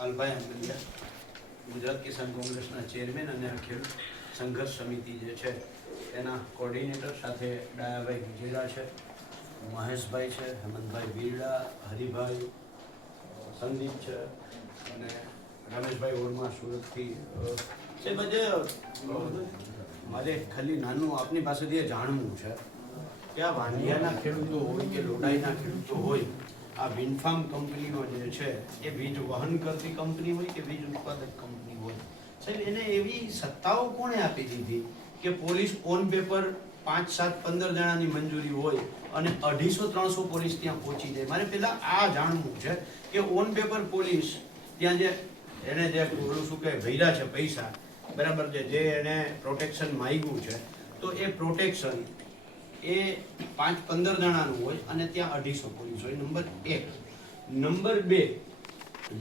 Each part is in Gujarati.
પાલભાઈ આંબલિયા ગુજરાત કિસાન કોંગ્રેસના ચેરમેન અને ખેડૂત સંઘર્ષ સમિતિ જે છે એના કોર્ડિનેટર સાથે ડાયાભાઈ ગુજેરા છે, મહેશભાઈ છે, હેમંતભાઈ બિરડા, હરિભાઈ સંદીપ છે અને રમેશભાઈ ઓરમા સુરતથી એ બધે મારે ખાલી નાનું આપની પાસેથી જાણવું છે કે આ વાંઢિયાના ખેડૂતો હોય કે લોડાઈના ખેડૂતો હોય આ વિનફાર્મ કંપનીનો જે છે, એ વીજ વહન કરતી કંપની હોય કે વીજ ઉત્પાદક કંપની હોય? સાહેબ, એને એવી સત્તાઓ કોણે આપી દીધી કે પોલીસ ઓન પેપર પાંચ, સાત, પંદર જણાની મંજૂરી હોય અને અઢીસો, ત્રણસો પોલીસ ત્યાં પહોંચી જાય? મારે પહેલાં આ જાણવું છે કે ઓન પેપર પોલીસ ત્યાં જે એને જે ઓલું શું કહે ભર્યા છે પૈસા, બરાબર છે, જે એને પ્રોટેક્શન માગ્યું છે, તો એ પ્રોટેક્શન એ પાંચ પંદર જણાનું હોય અને ત્યાં અઢીસો પોલીસ હોય. નંબર એક. નંબર બે,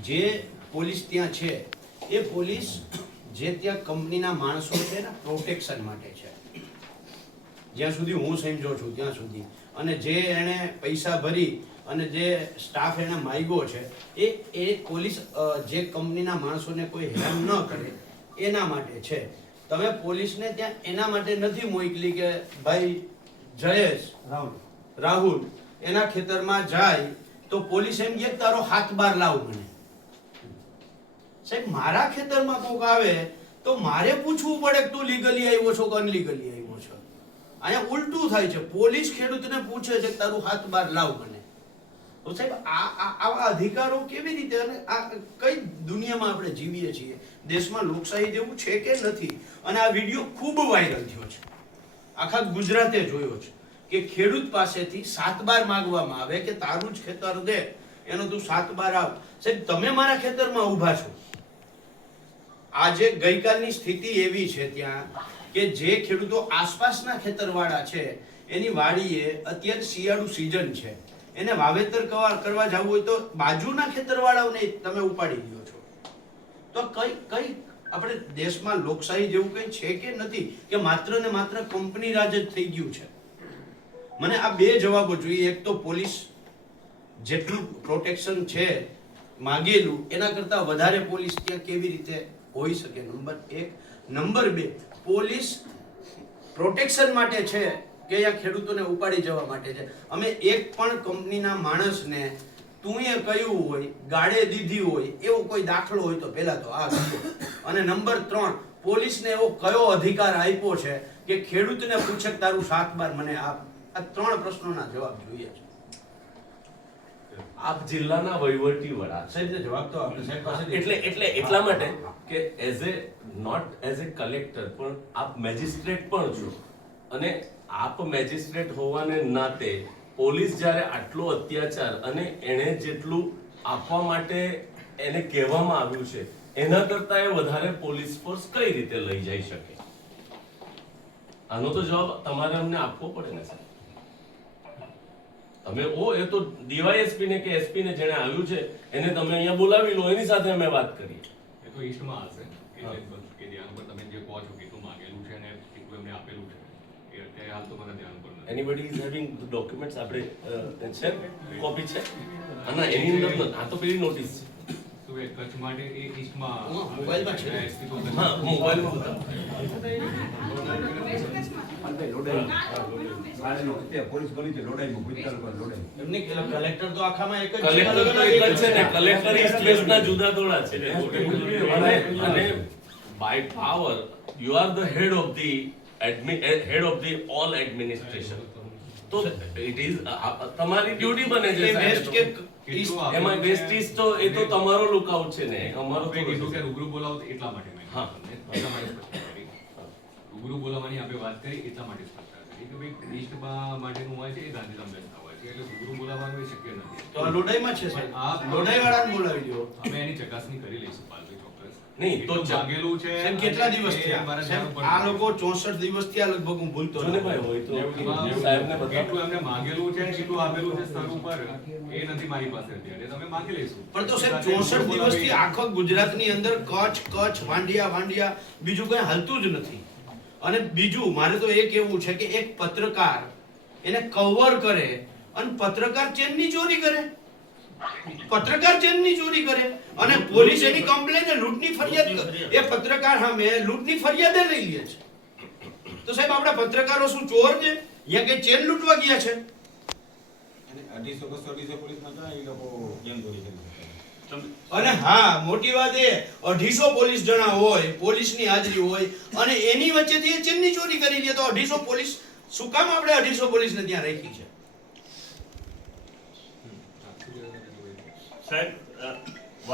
જે પોલીસ ત્યાં છે, એ પોલીસ જે ત્યાં કંપનીના માણસો છે ને પ્રોટેક્શન માટે છે. જ્યાં સુધી હું સમજો છું ત્યાં સુધી. અને જે એણે પૈસા ભરી અને જે સ્ટાફ એણે માગ્યો છે, એ એ પોલીસ જે કંપનીના માણસોને કોઈ હેરાન ન કરે, એના માટે છે. તમે પોલીસને ત્યાં એના માટે નથી મોકલી કે ભાઈ જયેશ રાહુલ. રાહુલ એના ખેતરમાં જાય તો પોલીસ એમ કે તારો હાથ બાર લાવ મને. સાહેબ મારા ખેતરમાં કોક આવે તો મારે પૂછવું પડે કે તું લીગલી આવ્યો છો કે અનલીગલી આવ્યો છો? અહીંયા ઉલટું થાય છે. પોલીસ ખેડૂતને પૂછે છે કે તારું હાથ બાર લાવ મને. તો સાહેબ આ આ- આવા અધિકારો કેવી રીતે અને આ કઈ દુનિયામાં આપણે જીવીએ છીએ? દેશમાં લોકશાહી જેવું છે કે નથી? અને આ વીડિયો ખૂબ વાયરલ થયો છે. આખા ગુજરાતે જોયો છે કે ખેડૂત પાસેથી સાત બાર માંગવામાં આવે કે તારું જ ખેતર દે, એનો તું સાત બાર આવ. સાહેબ, તમે મારા ખેતરમાં ઊભા છો. આજે ગઈકાલની સ્થિતિ એવી છે ત્યાં કે જે ખેડૂતો આસપાસના ખેતરવાળા છે, એની વાડીએ અત્યારે શિયાળુ સિઝન છે. એને વાવેતર કરવા કરવા જવું હોય તો બાજુના ખેતરવાળાઓને તમે ઉપાડી દો છો. તો કઈ કઈ આપણે દેશમાં લોકશાહી જેવું કંઈ છે કે નથી કે માત્ર ને માત્ર કંપની રાજ જ થઈ ગયું છે? મને આ બે જવાબો જોઈએ. એક તો પોલીસ જેટલું પ્રોટેક્શન છે માગેલું, એના કરતાં વધારે પોલીસ ત્યાં કેવી રીતે હોઈ શકે? નંબર એક. નંબર બે, પોલીસ પ્રોટેક્શન માટે છે કે યા ખેડૂતોને ઉપાડી જવા માટે છે? અમે એક પણ કંપનીના માણસને તું એ કહ્યું હોય ગાળે દીધી હોય એવો કોઈ દાખલો હોય તો પહેલા તો આ અને નંબર ત્રણ પોલીસને એવો કયો અધિકાર આપ્યો છે કે ખેડૂતને પૂછે તારું સાત બાર મને આપ. આ ત્રણ પ્રશ્નોના જવાબ જોઈએ છે. આપ જિલ્લાના વહીવટી વડા સાહેબ જવાબ તો આપણે સાહેબ પાસે એટલે એટલે એટલા માટે કે as a not as a collector પણ આપ મેજિસ્ટ્રેટ પણ છો. અને આપ મેજિસ્ટ્રેટ હોવાને નાતે પોલીસ જ્યારે આટલો અત્યાચાર અને એણે જેટલું આપવા માટે એને કહેવામાં આવ્યું છે એના કરતાં એ વધારે પોલીસ ફોર્સ કઈ રીતે લઈ જઈ શકે? આનો તો જવાબ તમારે અમને આપવો પડે ને સાહેબ. તમે ઓ એ તો ડીવાયએસપી ને કે એસપી ને જેને આવ્યું છે એને તમે અહીંયા બોલાવી લો એની સાથે અમે વાત કરીએ. એ તો ઈસ્ટમાં હશે કે ધ્યાન પર તમે જે કહો છો કેટલું માંગેલું છે અને કેટલું એમને આપેલું છે એ અત્યારે હાલ તો મને ધ્યાન પર નથી. એનીબડી ઇઝ હેવિંગ ડોક્યુમેન્ટ્સ આપણે છે કોપી છે? અને એની અંદર આ તો પેલી નોટિસ તો કચ્છ માટે એ ઈસ્ટમાં મોબાઈલમાં છે. હા મોબાઈલમાં કલેક્ટર તો આખામાં એક જ છે. કલેક્ટર તો એક જ છે ને કલેક્ટર ઇઝ સ્ટેટના જુદા દોડા છે અને by power you are the head of the head of the all administration તો ઇટ ઇઝ તમારી ડ્યુટી બને છે વેસ્ટ કે એમાં વેસ્ટ ઇઝ તો એ તો તમારો લુકઆઉટ છે ને. અમારો તો કીધું કે રૂબરૂ બોલાવો એટલા માટે મેં હા. રૂબરૂ બોલાવવાની આપણે વાત કરી એટલા માટે સ્પષ્ટતા કરી કે ભાઈ ઈસ્ટમાં માટેનું હોય છે એ ગાંધીધામ બેસતા હોય છે. એટલે રૂબરૂ બોલાવવાનું એ શક્ય નથી. તો આ લોડાઈમાં છે સાહેબ. આ- લોડાઈવાળાને બોલાવી દો. અમે એની ચકાસણી કરી લઈશું પાલભાઈ ચોક્કસ નહીં, તો જાગેલું છે કેટલા દિવસ થયા? અમારા સાહેબ, ધ્યાન ઉપર આ લોકો ચોસઠ દિવસ થયા લગભગ હું ભૂલતો નથી. ભાઈ હોય તો સાહેબને બતાવો. એમને માંગેલું છે કેટલું આપેલું છે સ્તર ઉપર. એ નથી મારી પાસે અત્યારે તમે માંગી લઈશું. પણ તો સાહેબ ચોસઠ દિવસથી આખો ગુજરાતની અંદર કચ્છ કચ્છ વાંડિયા વાંડિયા બીજું કઈ હાલતું જ નથી. અને બીજું મારે તો એ કેવું છે કે એક પત્રકાર એને કવર કરે અને પત્રકાર ચેનની ચોરી કરે. પત્રકાર ચેનની ચોરી કરે અને પોલીસ એની કમ્પ્લેન ને લૂંટની ફરિયાદ એ પત્રકાર સામે લૂંટની ફરિયાદ લઈ લે છે. તો સાહેબ આપણા પત્રકારો શું ચોર છે? યા કે ચેન લૂંટવા ગયા છે? અને હા મોટી વાત એ અઢીસો પોલીસ જણા હોય પોલીસની હાજરી હોય અને એની વચ્ચેથી એ ચેનની ચોરી કરી લે તો અઢીસો પોલીસ શું કામ આપણે અઢીસો પોલીસને ત્યાં રાખી છે? Check.